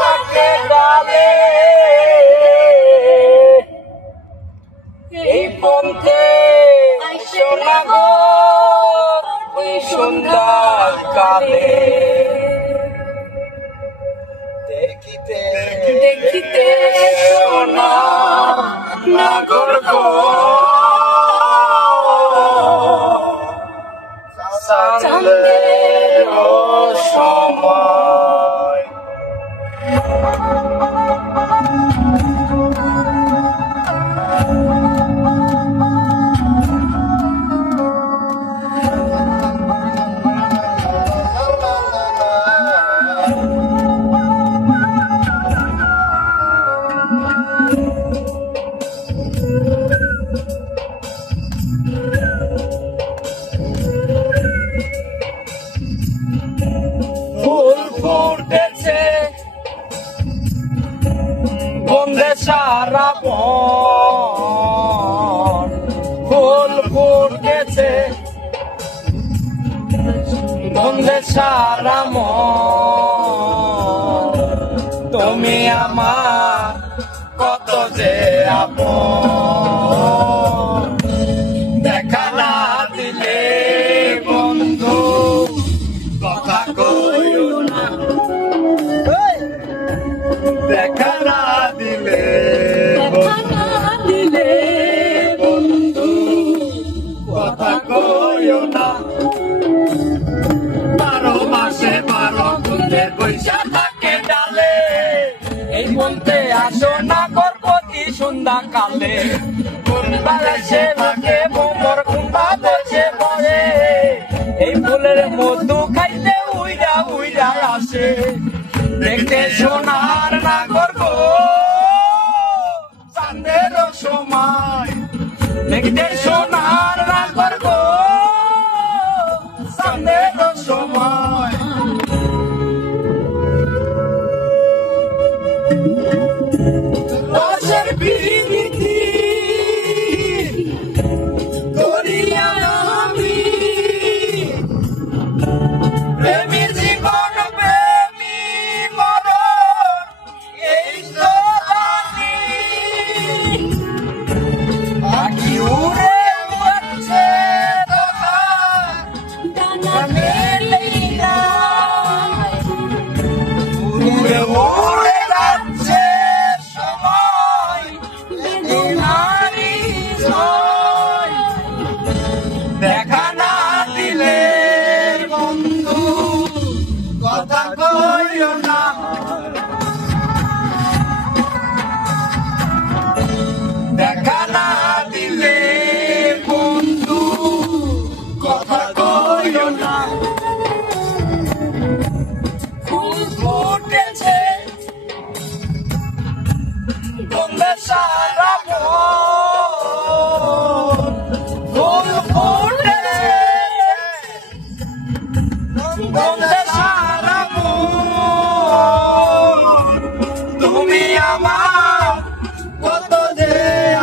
থাকে ডালে এই পন্থে সোনা গো ওই সন্ধ্যা কালে দেখিতে দেখিতে সোনা নাগর গো চাঁদের সময় ফুল ফুটেছে বন্দে সারা বন ফুল ফুটেছে বন্দে সারা মন তুমি আমার কত যে আপন দেখা না দিলে বন্ধু কথা কইও না দেখা না দিলে বন্ধু কথা কইও না 12 মাসে 12 গুণে পয়সা থাকে ডালে এই মন্ত্রে আসো না করপতি সন্ধ্যা কালে কোন বাসে থাকে মোমর কুম্বা বসে পড়ে এই ফুলের মধু খাইতে উইরা উইরা আসে দেখতে সোনার নাগর গো চাঁদের সময় দেখতে সোনার নাগর গো চাঁদের সময় রসের বিরীতি করিয়া আমি প্রেমীর জীবন প্রেমী মরণ এই তো জানি আখি উড়ে উড়ছে উড়ে উড়ে যাচ্ছে সময় নারী দেখা না দিলে বন্ধু কথা কইও না দেখা না দিলে বন্ধু কথা কইও না ফুল ফুটেছে বন্দে সারা ফুল ফুটেছে বন্দে সারা তুমি আমার কত যে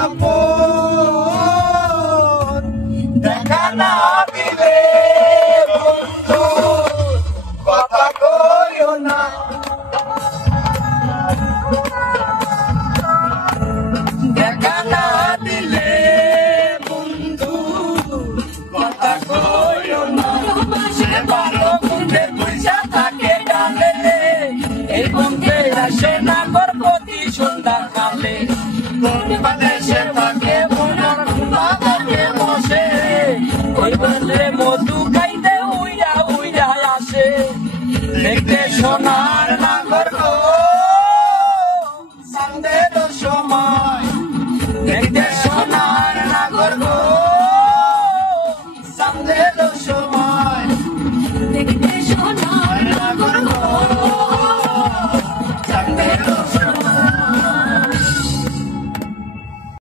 আপন দেখা না দিলে বন্ধু কথা কইও না দেখা না দিলে বন্ধু কথা কইও না সে 12 গুণে পয়সা থাকে ডালে এই বন্ধে আসে না করপতি সন্ধ্যা কালে বাদেশে থাকে মনের কুলা থাকে বসে ওই বন্ধে মধু খাইতে উইরা উইরা আসে দেখতে সোনার